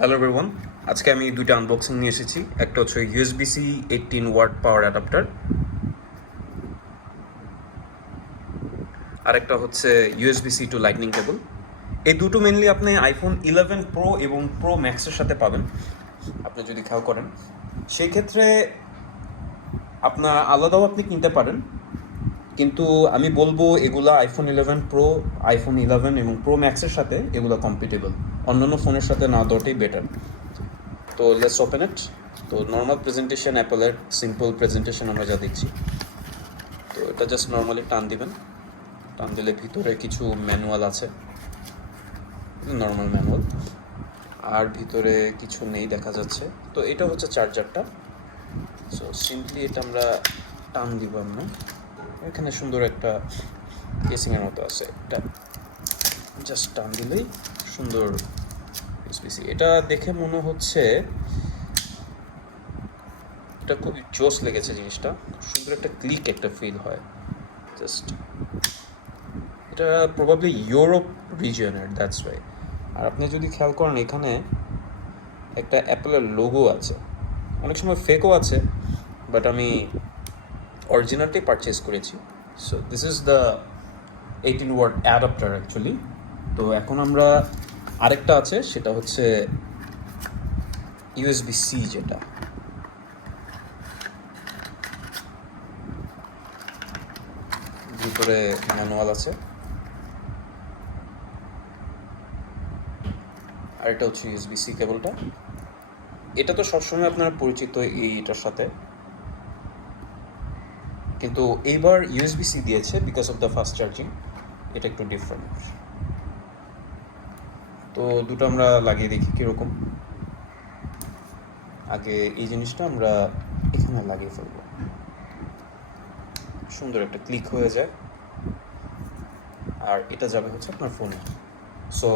Hello everyone, আজকে আমি দুইটা আনবক্সিং নিয়ে এসেছি। একটা হচ্ছে USB-C 18 ওয়াট পাওয়ার অ্যাডাপ্টার, আর একটা হচ্ছে USB-C টু লাইটনিং কেবল। এই দুটো মেনলি আপনি আইফোন 11 প্রো এবং প্রো ম্যাক্সের সাথে পাবেন। আপনি যদি খেয়াল করেন সেই ক্ষেত্রে আপনার আলাদাও আপনি কিনতে পারেন, কিন্তু আমি বলবো এগুলা আইফোন 11 প্রো, আইফোন 11 এবং প্রো ম্যাক্সের সাথে এগুলো কম্পিটেবল। অন্যান্য ফোনের সাথে না দেওয়াটাই বেটার। তো লেটস ওপেন ইট। তো নর্মাল প্রেজেন্টেশন, অ্যাপেলের সিম্পল প্রেজেন্টেশন আমরা যা দেখছি। তো এটা জাস্ট নর্মালি টান দিবেন। টান দিলে ভিতরে কিছু ম্যানুয়াল আছে, নর্মাল ম্যানুয়াল, আর ভিতরে কিছু নেই দেখা যাচ্ছে। তো এটা হচ্ছে চার্জারটা। সো সিম্পলি এটা আমরা টান দিব। আমরা এখানে সুন্দর একটা কেসিংয়ের মতো আছে, এটা জাস্ট টান দিলেই সুন্দর USB-C। এটা দেখে মনে হচ্ছে এটা খুবই জোস লেগেছে জিনিসটা। সুন্দর একটা ক্লিক, একটা ফিল হয় জাস্ট। এটা প্রবাবলি ইউরোপ রিজিয়নের, দ্যাটস ওয়াই। আর আপনি যদি খেয়াল করেন এখানে একটা অ্যাপেলের লোগো আছে, অনেক সময় ফেকও আছে, বাট আমি অরিজিনালটাই পারচেস করেছি। So this is the 18 watt adapter actually. তো এখন আমরা আরেকটা আছে, সেটা হচ্ছে USB-C, যেটা ভিতরে ম্যানুয়াল আছে, আর এটা হচ্ছে USB-C কেবলটা। এটা তো সবসময় আপনারা পরিচিত এইটার সাথে, কিন্তু এইবার USB-C দিয়েছে because of the fast charging. এটা একটু ডিফারেন্ট। তো দুটো আমরা লাগিয়ে দেখি কীরকম। আগে এই জিনিসটা আমরা এখানে লাগিয়ে ফেলবো, সুন্দর একটা ক্লিক হয়ে যায়, আর এটা যাবে হচ্ছে আপনার ফোনে। সো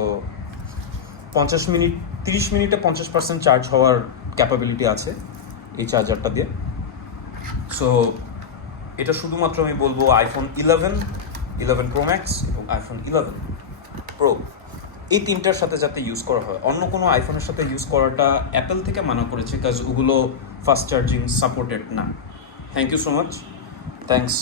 30 মিনিটে 50% চার্জ হওয়ার ক্যাপাবিলিটি আছে এই চার্জারটা দিয়ে। সো এটা শুধুমাত্র আমি বলবো আইফোন 11 প্রো ম্যাক্স এবং আইফোন 11 প্রো, এই তিনটার সাথে যাতে ইউজ করা হয়। অন্য কোনো আইফোনের সাথে ইউজ করাটা অ্যাপেল থেকে মানা করেছে, কাজ ওগুলো ফাস্ট চার্জিং সাপোর্টেড না। Thank you so much, thanks.